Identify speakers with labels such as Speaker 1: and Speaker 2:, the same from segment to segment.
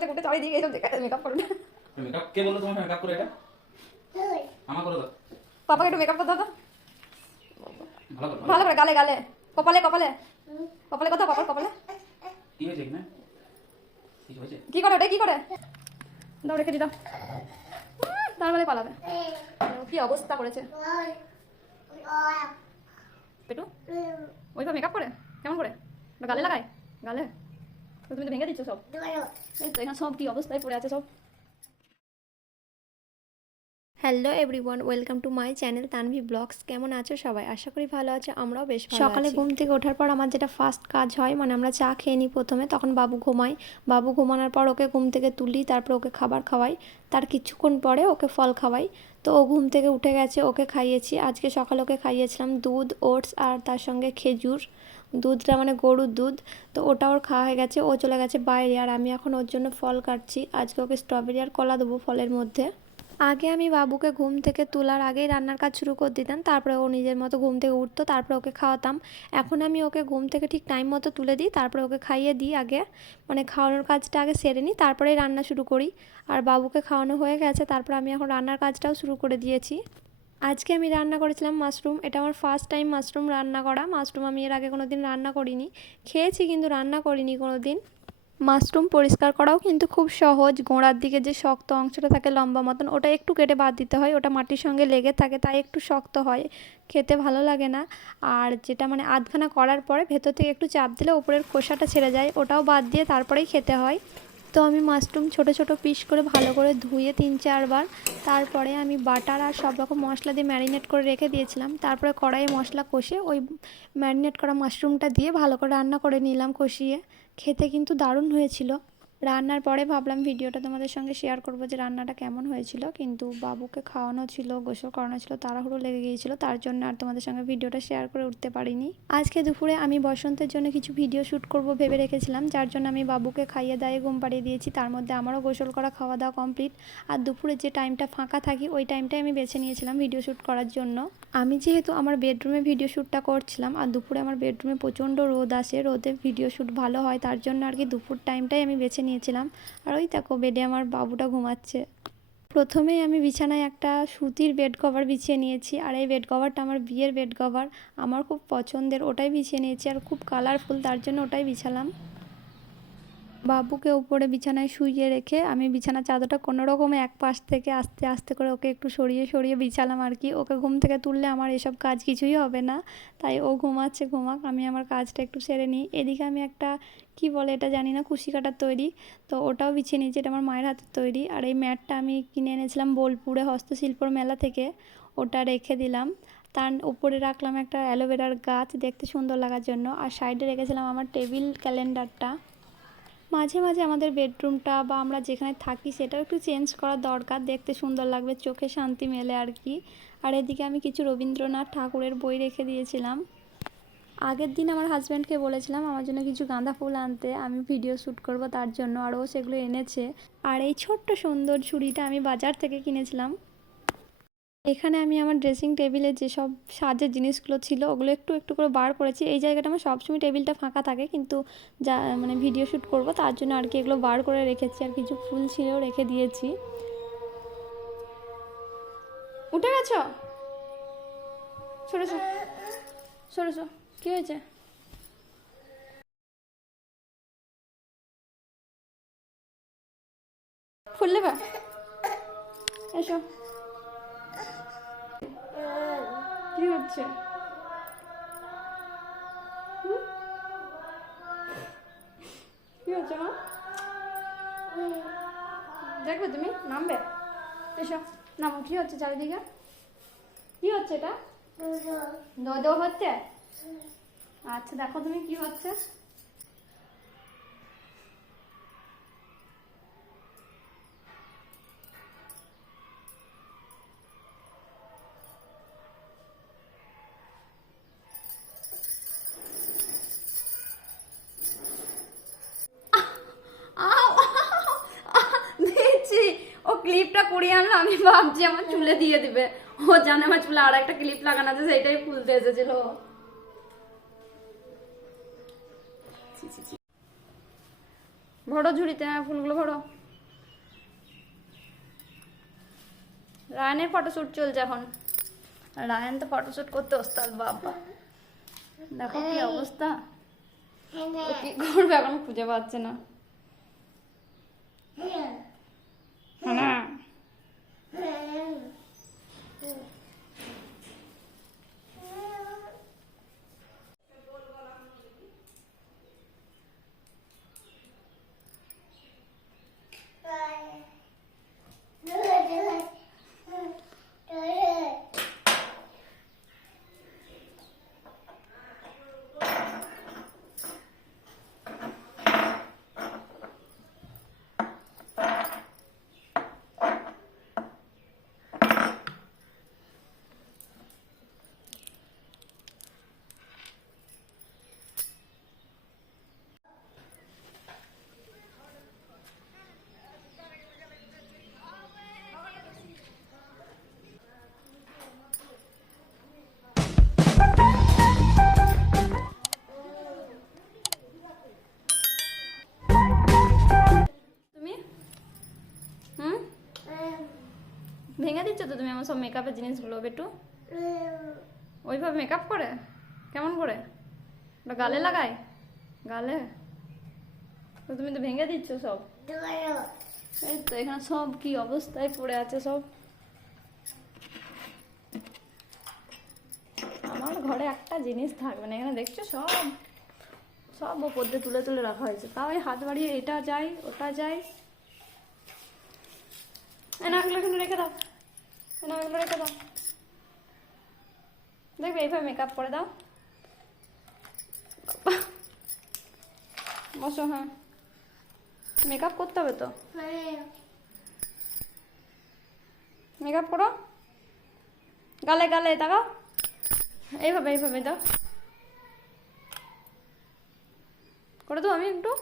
Speaker 1: থেকে উঠে চারিদিকে এইসব দেখে মেকআপ করে
Speaker 2: মেকআপ কে বলল তোমাকে মেকআপ করে এটা? আমার করে দাও।
Speaker 1: পাপাকে একটু মেকআপ করতে দাও
Speaker 2: ভালো করে
Speaker 1: ভালো করে। গালে গালে। কপালে কপালে। কপালে কোথাও কপাল কপালে।
Speaker 2: কি হয়েছে না কি
Speaker 1: করে ওটা কি করে? দাও রেখে দিতাম তারপরে পালাবে। কি অবস্থা করেছে? পেটু? ওইভাবে মেকআপ করে? কেমন করে? গালে লাগায়? গালে? তো তুমি তো ভেঙে দিচ্ছ সব এই তো এখানে সব কি অবস্থায় পড়ে আছে সব
Speaker 3: hello everyone welcome to my channel Tanvi blogs কেমন আছো সবাই? আশা করি ভালো আছো আমরাও বেশ সকালে ঘুম থেকে ওঠার পর আমার যেটা ফার্স্ট কাজ হয় মানে আমরা চা খেয়ে নিই প্রথমে তখন বাবু ঘুমাই বাবু ঘুমানোর পর ওকে ঘুম থেকে তুলি তারপর ওকে খাবার খাওয়াই। তার কিছুক্ষণ পরে ওকে ফল খাওয়াই। তো ও ঘুম থেকে উঠে গেছে, ওকে খাইয়েছি। আজকে সকালে ওকে খাইয়েছিলাম দুধ, ওটস আর তার সঙ্গে খেজুর। দুধটা মানে গরুর দুধ। তো ওটা ওর খাওয়া হয়ে গেছে, ও চলে গেছে বাইরে। আর আমি এখন ওর জন্য ফল কাটছি। আজকে ওকে স্ট্রবেরি আর কলা দেবো ফলের মধ্যে। আগে আমি বাবুকে ঘুম থেকে তোলার আগেই রান্নার কাজ শুরু করে দিতাম। তারপরে ও নিজের মতো ঘুম থেকে উঠতো, তারপরে ওকে খাওয়াতাম। এখন আমি ওকে ঘুম থেকে ঠিক টাইম মতো তুলে দিই, তারপরে ওকে খাইয়ে দিই আগে। মানে খাওয়ানোর কাজটা আগে সেরে নিই, তারপরেই রান্না শুরু করি। আর বাবুকে খাওয়ানো হয়ে গেছে, তারপর আমি এখন রান্নার কাজটাও শুরু করে দিয়েছি। আজকে আমি রান্না করেছিলাম মাশরুম এটা আমার ফার্স্ট টাইম মাশরুম রান্না করা। মাশরুম আমি এর আগে কোনো দিন রান্না করিনি। খেয়েছি কিন্তু রান্না করিনি কোনো দিন মাশরুম পরিষ্কার করাও কিন্তু খুব সহজ। গোড়ার দিকে যে শক্ত অংশটা থাকে লম্বা মতন, ওটা একটু কেটে বাদ দিতে হয়। ওটা মাটির সঙ্গে লেগে থাকে, তাই একটু শক্ত হয়। খেতে ভালো লাগে না। আর যেটা মানে আধখানা করার পরে ভেতর থেকে একটু চাপ দিলে উপরের খোসাটা ছেড়ে যায়, ওটাও বাদ দিয়ে তারপরেই খেতে হয়। তো আমি মাশরুম ছোট ছোট পিস করে ভালো করে ধুয়ে তিন চারবার, তারপরে আমি বাটার আর সব রকম মশলা দিয়ে ম্যারিনেট করে রেখে দিয়েছিলাম। তারপরে কড়াইয়ে মশলা কষে ওই ম্যারিনেট করা মাশরুমটা দিয়ে ভালো করে রান্না করে নিলাম কষিয়ে। খেতে কিন্তু দারুণ হয়েছিল। রান্নার পরে ভাবলাম ভিডিওটা তোমাদের সঙ্গে শেয়ার করব যে রান্নাটা কেমন হয়েছিল। কিন্তু বাবুকে খাওয়ানো ছিল, গোসল করানো ছিল, তাড়াহুড়ো লেগে গিয়েছিল, তার জন্য আর তোমাদের সঙ্গে ভিডিওটা শেয়ার করে উঠতে পারিনি। আজকে দুপুরে আমি বসন্তের জন্য কিছু ভিডিও শ্যুট করব ভেবে রেখেছিলাম, যার জন্য আমি বাবুকে খাইয়ে দায়ে ঘুম পাড়িয়ে দিয়েছি। তার মধ্যে আমারও গোসল করা, খাওয়া দাওয়া কমপ্লিট আর দুপুরে যে টাইমটা ফাঁকা থাকি, ওই টাইমটাই আমি বেছে নিয়েছিলাম ভিডিও শ্যুট করার জন্য। আমি যেহেতু আমার বেডরুমে ভিডিও শ্যুটটা করছিলাম, আর দুপুরে আমার বেডরুমে প্রচণ্ড রোদ আসে, রোদে ভিডিও শ্যুট ভালো হয়, তার জন্য আর কি দুপুর টাইমটাই আমি বেছে নিয়েছিলাম। আর ওই দেখো বেডে আমার বাবুটা ঘুমাচ্ছে। প্রথমেই আমি বিছানায় একটা সুতির বেড কভার বিছিয়ে নিয়েছি। আর এই বেড কভারটা আমার বিয়ের বেড কভার আমার খুব পছন্দের, ওটাই বিছিয়ে নিয়েছি। আর খুব কালারফুল তার জন্য ওটাই বিছালাম। বাবুকে উপরে বিছানায় শুইয়ে রেখে আমি বিছানার চাদরটা কোনো রকমে এক পাশ থেকে আস্তে আস্তে করে ওকে একটু সরিয়ে সরিয়ে বিছালাম আর কি। ওকে ঘুম থেকে তুললে আমার এসব কাজ কিছুই হবে না। তাই ও ঘুমাচ্ছে, ঘুমাক, আমি আমার কাজটা একটু সেরে নিই। এদিকে আমি একটা কি বলে এটা জানি না কুশি কাটার তৈরি। তো ওটাও বিছিয়ে নিয়েছি, এটা আমার মায়ের হাতের তৈরি। আর এই ম্যাটটা আমি কিনে এনেছিলাম বোলপুরে হস্তশিল্পর মেলা থেকে, ওটা রেখে দিলাম। তার উপরে রাখলাম একটা অ্যালোভেরার গাছ, দেখতে সুন্দর লাগার জন্য। আর সাইডে রেখেছিলাম আমার টেবিল ক্যালেন্ডারটা। মাঝে মাঝে আমাদের বেডরুমটা বা আমরা যেখানে থাকি, সেটাও একটু চেঞ্জ করা দরকার। দেখতে সুন্দর লাগবে, চোখে শান্তি মেলে আর কি। আর এদিকে আমি কিছু রবীন্দ্রনাথ ঠাকুরের বই রেখে দিয়েছিলাম। আগের দিন আমার হাজব্যান্ডকে বলেছিলাম, আমার জন্য কিছু গাঁদা ফুল আনতে, আমি ভিডিও শ্যুট করব তার জন্য। আর ও সেগুলো এনেছে। আর এই ছোট্ট সুন্দর ছুরিটা আমি বাজার থেকে কিনেছিলাম। এখানে আমি আমার ড্রেসিং টেবিলে যেসব সাজের জিনিসগুলো ছিল, ওগুলো একটু একটু করে বার করেছি। এই জায়গাটা আমার সবসময় টেবিলটা ফাঁকা থাকে, কিন্তু যা মানে ভিডিও শ্যুট করব তার জন্য আর কি এগুলো বার করে রেখেছি। আর কিছু ফুল ছিঁড়েও রেখে দিয়েছি।
Speaker 1: উঠে গেছো? সরেছো সরেছো কি হয়েছে? ফুল নেবে এসো। কি হচ্ছে? কি হচ্ছে মা? দেখবে তুমি? নামবে? এসো। নামো কি হচ্ছে চারিদিকে? কি হচ্ছে এটা? দো হচ্ছে? আচ্ছা দেখো তুমি কি হচ্ছে। ক্লিপটা আমি ভাবছি আমার চুলে দিয়ে দিবে। ও জানে আমার চুলে আর একটা ক্লিপ লাগানো আছে সেটাই খুলতে এসেছিল। ভরো ঝুড়িতে না ফুলগুলো ভরো। রায়নের ফটোশ্যুট চলছে এখন। রায়ন তো ফটোশ্যুট করতে ওস্তাদ বাবা। দেখো কি অবস্থা। কি করবে এখন খুঁজে পাচ্ছে না। হ্যাঁ। তুমি সব মেকআপের জিনিসগুলো বেটু ওইভাবে মেকআপ করে? কেমন করে? ওটা গালে লাগায়? গালে? তো তুমি তো ভেঙে দিচ্ছ সব। এই তো এখানে সব কি অবস্থায় পড়ে আছে সব? আমার ঘরে একটা জিনিস থাকবে না এখানে দেখছ সব? সব ওপর দিয়ে তুলে তুলে রাখা হয়েছে। তাও এই হাত বাড়িয়ে এটা যাই ওটা যাই এনাগুলো এখানে রেখে দাও। দাও। দেখবে, এইভাবে মেকআপ করে দাও। বসো হ্যাঁ। মেকআপ করতে হবে তো? মেকআপ করো। গালে গালে, তাকাও। এইভাবে এইভাবে দাও। করে দাও আমি একটু।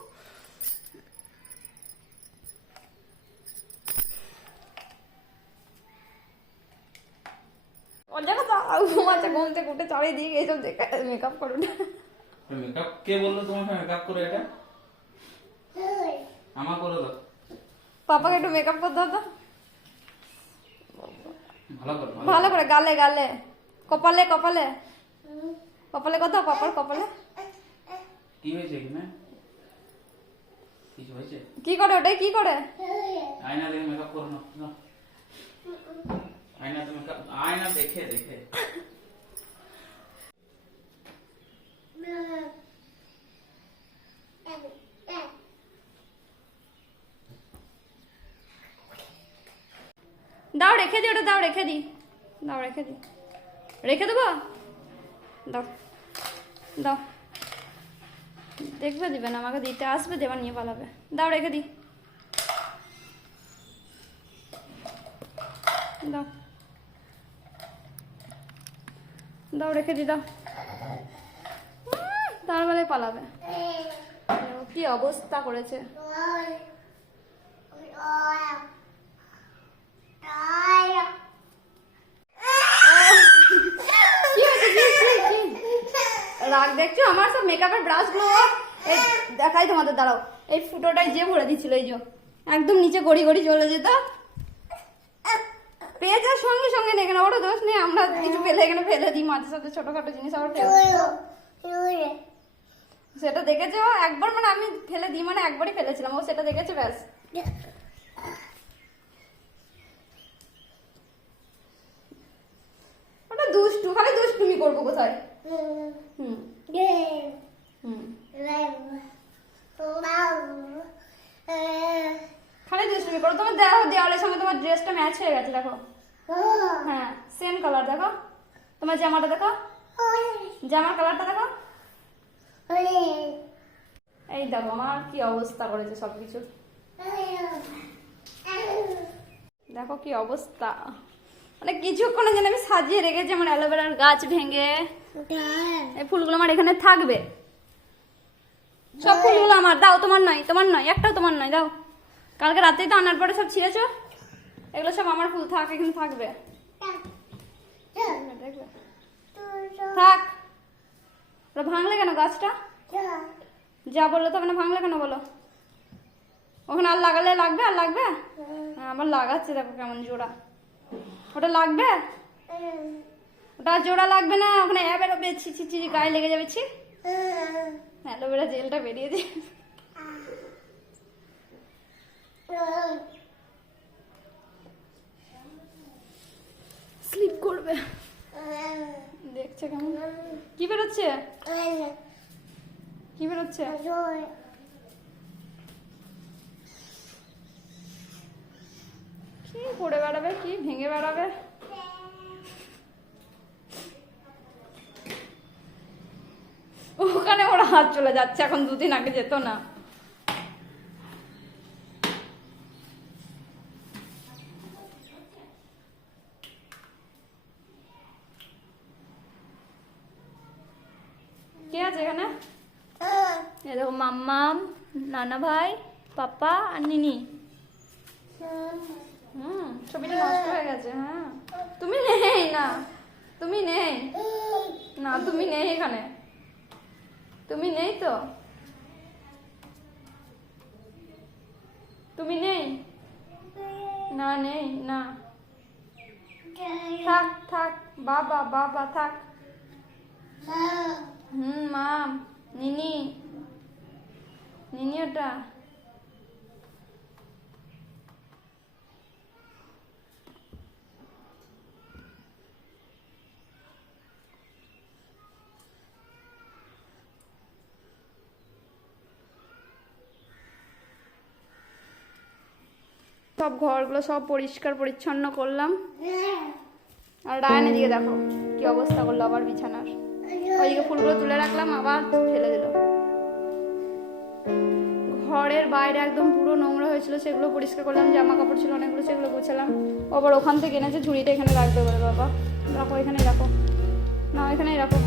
Speaker 1: তো ঘুমাচ্ছে ঘুম থেকে উঠে চারিদিকে এইসব দেখে মেকআপ করো না
Speaker 2: মেকআপ কে বলল তোমাকে মেকআপ করে এটা? আমার করে দাও।
Speaker 1: পাপাকে একটু মেকআপ করতে হতো
Speaker 2: ভালো করে ভালো
Speaker 1: ভালো করে। গালে গালে। কপালে কপালে। কপালে কত? কপাল কপালে।
Speaker 2: কি হয়েছে এখানে? হয়েছে?
Speaker 1: কি করে ওটাই? কি করে?
Speaker 2: আয়না দেখে মেকআপ করো না না। আয়না দেখে দেখে।
Speaker 1: দাও, রেখে দি ওটা, দাও, রেখে দি দাও, রেখে দি রেখে দেবো? দাও দাও। দেখবে, দিবে না, আমাকে দিতে আসবে, দেবার নিয়ে পালাবে। দাও, রেখে দি দাও। দাও, রেখে দি, দাও। তার বেলায় পালাবে। কি অবস্থা করেছে? রাগ দেখছ? আমার সব মেকআপের ব্রাশগুলো দেখাই তোমাদের, দাঁড়াও। এই ফুটোটাই যে ভরে দিছিল এই যে। একদম নিচে গড়ি গড়ি চলে যেত। পেয়ে যাওয়ার সঙ্গে সঙ্গে নেই এখানে ওরও দোষ নেই আমরা কিছু ফেলে এখানে ফেলে দিই মাঝে সাথে ছোটখাটো জিনিস আবার ফেলে দিই। সেটা দেখেছ? একবার মানে আমি ফেলে দিই মানে একবারই ফেলেছিলাম। ও সেটা দেখেছে ব্যাস। ওটা দুষ্টু খালি দুষ্টুমি করব কোথায়? হুম। হুম। খালি করো। তোমার দেখো দেওয়ালের সঙ্গে তোমার ড্রেসটা ম্যাচ হয়ে গেছে, দেখো। হ্যাঁ সেম কালার দেখো। তোমার জামাটা দেখো। জামার কালারটা দেখো। এই দেখো আমার কি অবস্থা করেছে সবকিছু। দেখো কি অবস্থা। মানে কিছুক্ষণ যেন আমি সাজিয়ে রেখেছি আমার অ্যালোভেরার গাছ ভেঙে। এই ফুলগুলো আমার এখানে থাকবে। সব ফুলগুলো আমার, দাও, তোমার নয় তোমার নয়, একটাও তোমার নয়, দাও। কালকে রাতেই তো আনার পরে সব ছিঁড়েছো? এগুলো সব আমার ফুল থাক এখানে থাকবে। থাক। ওটা ভাঙলে কেন গাছটা? যা বলল তো মানে ভাঙলে কেন বলো? ওখানে আর লাগালে লাগবে আর লাগবে? হ্যাঁ, আবার লাগাচ্ছে দেখো কেমন জোড়া। ওটা লাগবে? ওটা জোড়া লাগবে না ওখানে অ্যা বেরোবে ছি ছি ছি গায়ে লেগে যাবে ছি। অ্যালোভেরা জেলটা বেরিয়ে দিয়ে স্লিপ করবে। দেখছে কেমন। কি বেরোচ্ছে? কি বেরোচ্ছে? কি করে বেড়াবে? কি ভেঙে বেড়াবে? ওখানে ওরা হাত চলে যাচ্ছে, এখন দুদিন আগে যেত না কে আছে এখানে এ দেখো মাম্মাম নানা ভাই, পাপা আর নিনি। হুম, ছবিটা নষ্ট হয়ে গেছে হ্যাঁ। তুমি নেই না, তুমি নেই। না, তুমি নেই এখানে। তুমি নেই তো? তুমি নেই? না নেই, না। থাক থাক, বাবা বাবা, থাক। হুম, মাম, নিনি। নিনি ওটা সব ঘরগুলো সব পরিষ্কার পরিচ্ছন্ন করলাম। আর রায়ন দিকে দেখো, কি অবস্থা করল আবার বিছানার। ওইদিকে ফুলগুলো তুলে রাখলাম, আবার ফেলে দিল ঘরের বাইরে একদম পুরো নোংরা হয়েছিল, সেগুলো পরিষ্কার করলাম জামা কাপড় ছিল অনেকগুলো, সেগুলো গোছালাম। আবার ওখান থেকে এনেছে ঝুড়িটা এখানে রাখবে বলে, বাবা। রাখো, এখানেই রাখো। না, এখানেই রাখো।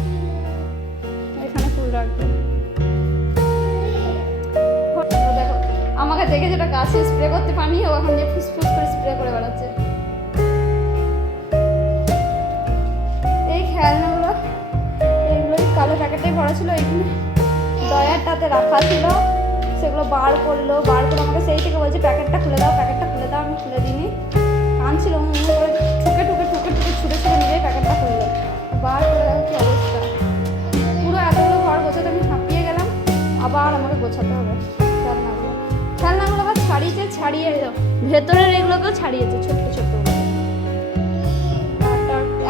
Speaker 1: এখানে ফুল রাখবে। দেখো, আমাকে দেখে যেটা গাছে স্প্রে করতে পানি ও এখন যে ফুসফুস করে স্প্রে করে বেড়াচ্ছে। এই খেলনাগুলো, এইগুলো কালো প্যাকেটে ভরা ছিল এখানে ডয়ারটাতে রাখা ছিল। সেগুলো বার করল, বার করে আমাকে সেই থেকে বলছে, প্যাকেটটা খুলে দাও, প্যাকেটটা খুলে দাও, আমি খুলে দিইনি। হুম করে ঠুকে ঠুকে ঠুকে ঠুকে ছুটে ছুটে নিজেই প্যাকেটটা খুললো বার করে দাও কি অবস্থা? পুরো এতগুলো ঘর গোছাতে আমি হাঁপিয়ে গেলাম, আবার আমাকে গোছাতে হবে। খেলনাগুলো খেলনাগুলো আবার ছাড়িয়েছে, ছাড়িয়ে ভেতরের এগুলোকেও ছাড়িয়েছে, ছোট্ট ছোট্ট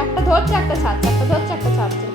Speaker 1: একটা ধরছে, একটা ছাড়ছে, একটা ধরছে, একটা ছাড়ছে।